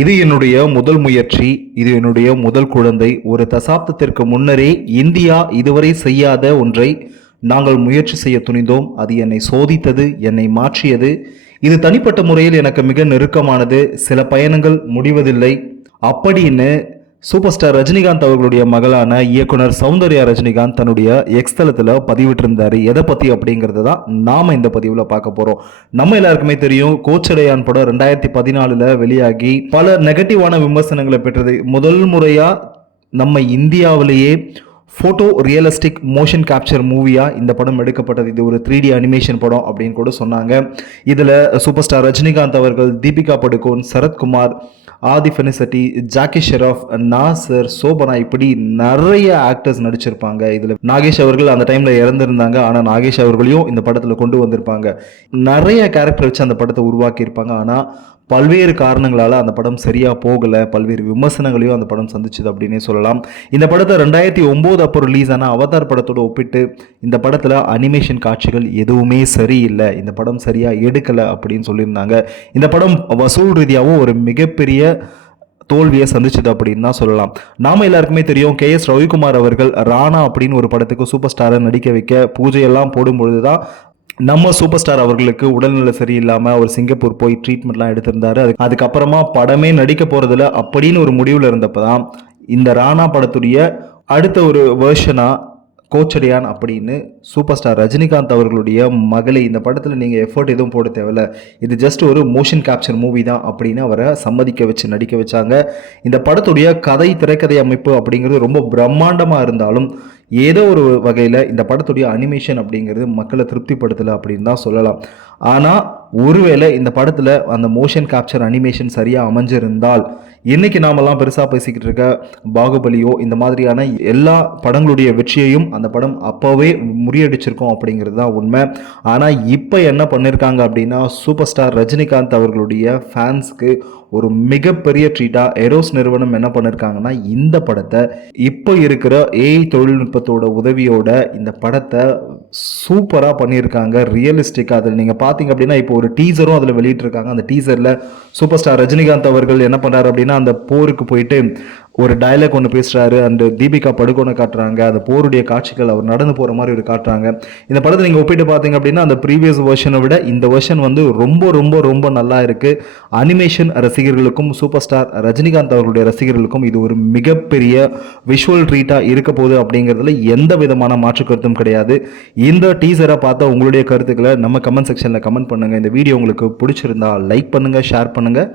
இது என்னுடைய முதல் முயற்சி. இது என்னுடைய முதல் குழந்தை. ஒரு தசாப்தத்திற்கு முன்னரே இந்தியா இதுவரை செய்யாத ஒன்றை நாங்கள் முயற்சி செய்ய துணிந்தோம். அது என்னை சோதித்தது, என்னை மாற்றியது. இது தனிப்பட்ட முறையில் எனக்கு மிக நெருக்கமானது. சில பயணங்கள் முடிவதில்லை அப்படின்னு சூப்பர் ஸ்டார் ரஜினிகாந்த் அவர்களுடைய மகளான இயக்குனர் சௌந்தர்யா ரஜினிகாந்த் தன்னுடைய எக்ஸ் தளத்தில் பதிவிட்டிருந்தாரு. எதை பற்றி அப்படிங்கிறது தான் நாம் இந்த பதிவில் பார்க்க போகிறோம். நம்ம எல்லாருக்குமே தெரியும், கோச்சடையான் படம் 2014 வெளியாகி பல நெகட்டிவான விமர்சனங்களை பெற்றது. முதல் முறையாக நம்ம இந்தியாவிலேயே ஃபோட்டோ ரியலிஸ்டிக் மோஷன் கேப்சர் மூவியாக இந்த படம் எடுக்கப்பட்டது. இது ஒரு 3D அனிமேஷன் படம் அப்படின்னு கூட சொன்னாங்க. இதில் சூப்பர் ஸ்டார் ரஜினிகாந்த் அவர்கள், தீபிகா படுகோன், சரத்குமார், ஆதிஃப் அனிசட்டி, ஜாக்கி ஷெராஃப், நாசர், சோபனா இப்படி நிறைய ஆக்டர்ஸ் நடிச்சிருப்பாங்க. இதில் நாகேஷ் அவர்கள் அந்த டைமில் இறந்துருந்தாங்க. ஆனால் நாகேஷ் அவர்களையும் இந்த படத்தில் கொண்டு வந்திருப்பாங்க. நிறைய கேரக்டர் வச்சு அந்த படத்தை உருவாக்கியிருப்பாங்க. ஆனால் பல்வேறு காரணங்களால் அந்த படம் சரியாக போகலை. பல்வேறு விமர்சனங்களையும் அந்த படம் சந்திச்சுது அப்படின்னே சொல்லலாம். இந்த படத்தை 2009 அப்போ ரிலீஸ் ஆன அவதார் படத்தோடு ஒப்பிட்டு இந்த படத்தில் அனிமேஷன் காட்சிகள் எதுவுமே சரியில்லை, இந்த படம் சரியாக எடுக்கலை அப்படின்னு சொல்லியிருந்தாங்க. இந்த படம் வசூல் ரீதியாகவும் ஒரு மிகப்பெரிய தோல்வியை சந்திச்சது அப்படின்னு தான் சொல்லலாம். நாம எல்லாருக்குமே தெரியும், KS ரவிக்குமார் அவர்கள் ராணா அப்படின்னு ஒரு படத்துக்கு சூப்பர் ஸ்டாரை நடிக்க வைக்க பூஜையெல்லாம் போடும்பொழுது தான் நம்ம சூப்பர் ஸ்டார் அவர்களுக்கு உடல்நிலை சரியில்லாமல் அவர் சிங்கப்பூர் போய் ட்ரீட்மெண்ட்லாம் எடுத்திருந்தாரு. அதுக்கப்புறமா படமே நடிக்க போகிறதில்ல அப்படின்னு ஒரு முடிவில் இருந்தப்போ தான் இந்த ராணா படத்துடைய அடுத்த ஒரு வேர்ஷனாக கோச்சடையான் அப்படின்னு சூப்பர் ஸ்டார் ரஜினிகாந்த் அவர்களுடைய மகளை இந்த படத்தில் நீங்கள் எஃபர்ட் எதுவும் போட தேவையில்ல, இது ஜஸ்ட் ஒரு மோஷன் கேப்சர் மூவி தான் அப்படின்னு அவரை சம்மதிக்க வச்சு நடிக்க வச்சாங்க. இந்த படத்துடைய கதை, திரைக்கதை அமைப்பு அப்படிங்கிறது ரொம்ப பிரம்மாண்டமாக இருந்தாலும் ஏதோ ஒரு வகையில் இந்த படத்துடைய அனிமேஷன் அப்படிங்கிறது மக்களை திருப்திப்படுத்தலை அப்படின்னு தான் சொல்லலாம். ஆனால் ஒருவேளை இந்த படத்தில் அந்த மோஷன் கேப்சர் அனிமேஷன் சரியாக அமைஞ்சிருந்தால் இன்னைக்கு நாமெல்லாம் பெருசாக பேசிக்கிட்டு இருக்க பாகுபலியோ இந்த மாதிரியான எல்லா படங்களுடைய வெற்றியையும் அந்த படம் அப்போவே முறியடிச்சிருக்கோம் அப்படிங்கிறது தான் உண்மை. ஆனால் இப்போ என்ன பண்ணியிருக்காங்க அப்படின்னா, சூப்பர் ஸ்டார் ரஜினிகாந்த் அவர்களுடைய ஃபேன்ஸ்க்கு ஒரு மிகப்பெரிய ட்ரீட்டாக எரோஸ் நிறுவனம் என்ன பண்ணியிருக்காங்கன்னா, இந்த படத்தை இப்போ இருக்கிற AI தொழில்நுட்பத்தோட உதவியோட இந்த படத்தை சூப்பராக பண்ணியிருக்காங்க, ரியலிஸ்டிக்காக. அதில் நீங்கள் பார்த்தீங்க அப்படின்னா இப்போ ஒரு டீசரும் அதில் வெளியிட்டிருக்காங்க. அந்த டீசரில் சூப்பர் ஸ்டார் ரஜினிகாந்த் அவர்கள் என்ன பண்ணுறாரு அப்படின்னா, அந்த போருக்கு போயிட்டு ஒரு டயலாக் ஒன்று பேசுகிறாரு. அந்த தீபிகா படுகோனை காட்டுறாங்க. அந்த போருடைய காட்சிகள் அவர் நடந்து போகிற மாதிரி ஒரு காட்டுறாங்க. இந்த படத்தை நீங்கள் ஒப்பிட்டு பார்த்தீங்க அப்படின்னா, அந்த ப்ரீவியஸ் வெர்ஷனை விட இந்த வெர்ஷன் வந்து ரொம்ப ரொம்ப ரொம்ப நல்லா இருக்குது. அனிமேஷன் ரசிகர்களுக்கும் சூப்பர் ஸ்டார் ரஜினிகாந்த் அவர்களுடைய ரசிகர்களுக்கும் இது ஒரு மிகப்பெரிய விஷுவல் ட்ரீட்டாக இருக்க போகுது அப்படிங்கிறதுல எந்த விதமான மாற்று கருத்தும் கிடையாது. இந்த டீசரை பார்த்தா உங்களுடைய கருத்துக்களை நம்ம கமெண்ட் செக்ஷனில் கமெண்ட் பண்ணுங்கள். இந்த வீடியோ உங்களுக்கு பிடிச்சிருந்தா லைக் பண்ணுங்கள், ஷேர் பண்ணுங்கள்,